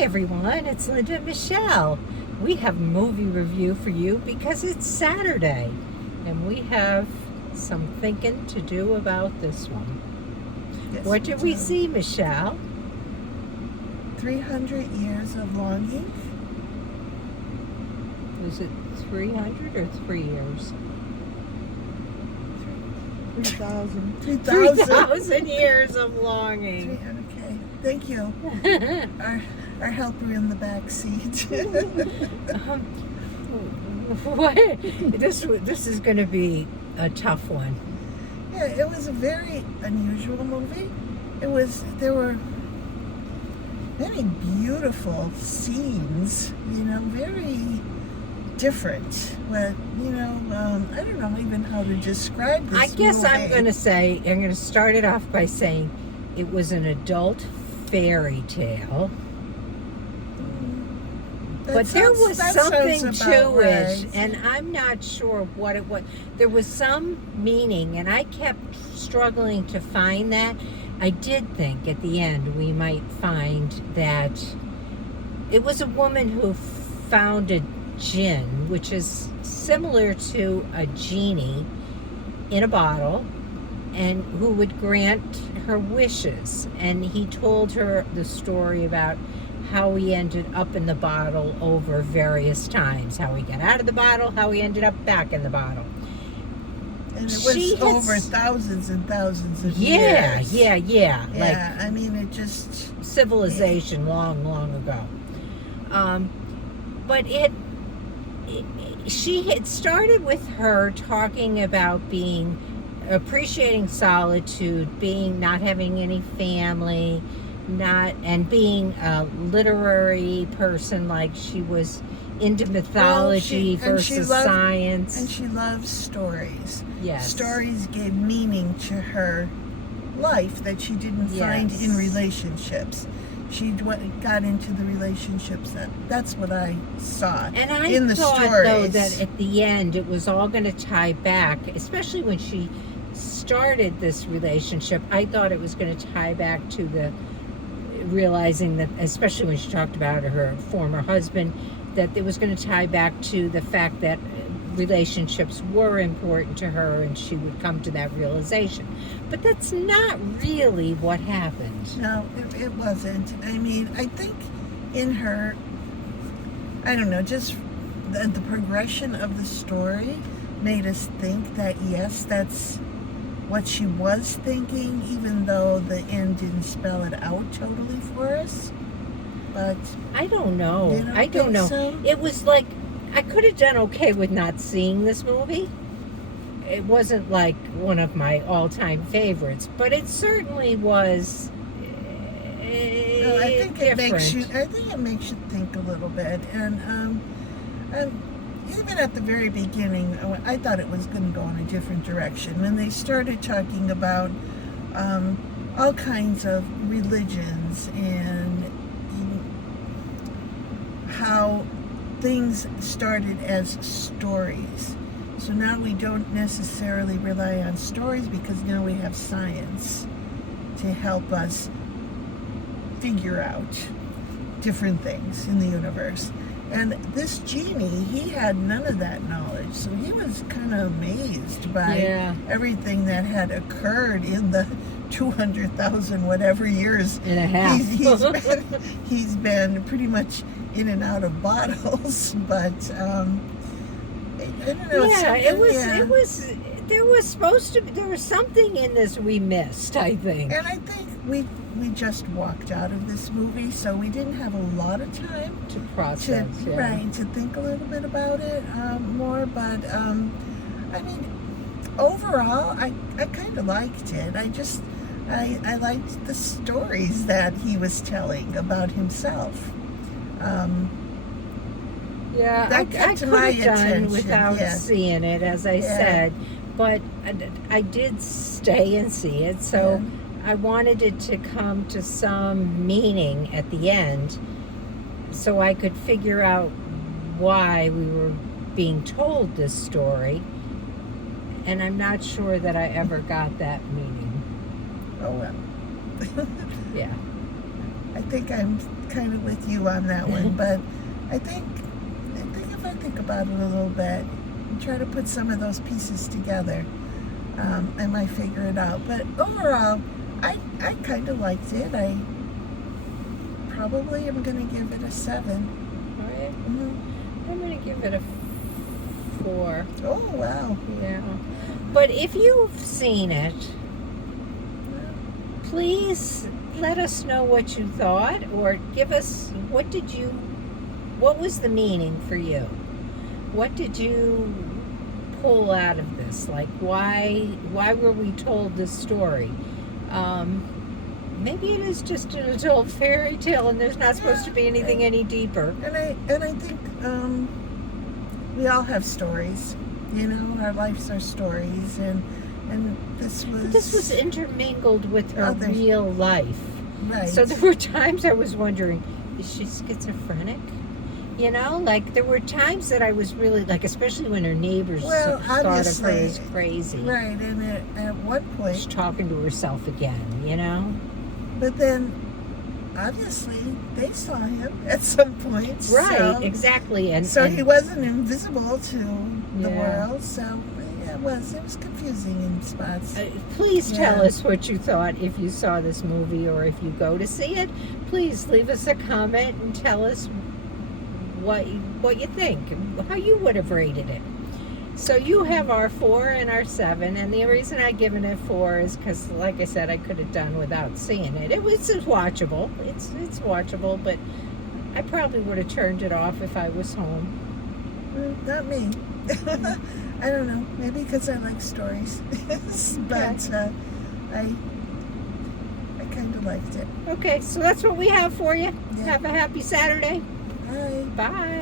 everyone, it's Linda and Michelle. We have a movie review for you because it's Saturday and we have some thinking to do about this one. Yes, What did we see, Michelle? 300 Years of Longing. Was it 300 or 3 years? 3,000. 3,000 years of longing. Okay, thank you. Our helper in the back seat. What? This is going to be a tough one. Yeah, it was a very unusual movie. There were many beautiful scenes, very different. But, I don't know even how to describe this I guess movie. I'm going to start it off by saying it was an adult fairy tale. But there was something to it, and I'm not sure what it was. There was some meaning, and I kept struggling to find that. I did think at the end we might find that it was a woman who found a djinn, which is similar to a genie in a bottle, and who would grant her wishes. And he told her the story about how he ended up in the bottle over various times, how he got out of the bottle, how he ended up back in the bottle. And it was over thousands and thousands of years. Yeah. Yeah, I mean, it just... Civilization long ago. But she had started with her talking about appreciating solitude, not having any family, being a literary person, like she was into mythology versus science. And she loves stories. Yes. Stories gave meaning to her life that she didn't find in relationships. She got into the relationships. That's what I saw in the thought, stories. Though, that at the end it was all going to tie back, especially when she started this relationship. I thought it was going to tie back to the realizing that, especially when she talked about her former husband, that it was going to tie back to the fact that relationships were important to her and she would come to that realization. But that's not really what happened. No, it wasn't. I mean, I think in her, I don't know, just the progression of the story made us think that, yes, that's what she was thinking, even though the end didn't spell it out totally for us. But I don't know. I don't know. So? It was like, I could have done okay with not seeing this movie. It wasn't like one of my all-time favorites, but it certainly was I think it makes you think a little bit, and even at the very beginning, I thought it was going to go in a different direction. When they started talking about all kinds of religions and how things started as stories. So now we don't necessarily rely on stories because now we have science to help us figure out different things in the universe. And this genie, he had none of that knowledge, so he was kind of amazed by everything that had occurred in the 200,000 whatever years and a half. He's been pretty much in and out of bottles, but I don't know. There was something in this we missed, I think. And I think we just walked out of this movie, so we didn't have a lot of time to process, to think a little bit about it more. But I mean, overall, I kind of liked it. I liked the stories that he was telling about himself. I could have done without seeing it, as I said, but I did stay and see it, so I wanted it to come to some meaning at the end so I could figure out why we were being told this story, and I'm not sure that I ever got that meaning. Oh well. Yeah. I think I'm kind of with you on that one, but I think if I think about it a little bit and try to put some of those pieces together, I might figure it out. But overall, I kind of liked it. I probably am going to give it a 7. All right. Mm-hmm. I'm going to give it a 4. Oh, wow. Yeah. But if you've seen it, please let us know what you thought, or give us, what was the meaning for you? What did you pull out of this? Like, why were we told this story? Maybe it is just an adult fairy tale and there's not supposed to be anything any deeper. And I think we all have stories. You know, our lives are stories, and this was intermingled with her real life. Right. So there were times I was wondering, is she schizophrenic? You know, like there were times that I was really like, especially when her neighbors thought of her as crazy. Right, and at one point she's talking to herself again, you know? But then, obviously, they saw him at some point. Right, so, exactly. And he wasn't invisible to the world, so yeah, it was confusing in spots. Please tell us what you thought if you saw this movie, or if you go to see it. Please leave us a comment and tell us what you think, how you would have rated it. So you have our 4 and our 7, and the reason I given it 4 is because, like I said, I could have done without seeing it. It's watchable. It's watchable, but I probably would have turned it off if I was home. Not me. I don't know. Maybe because I like stories, but I kind of liked it. Okay, so that's what we have for you. Yeah. Have a happy Saturday. Bye. Bye.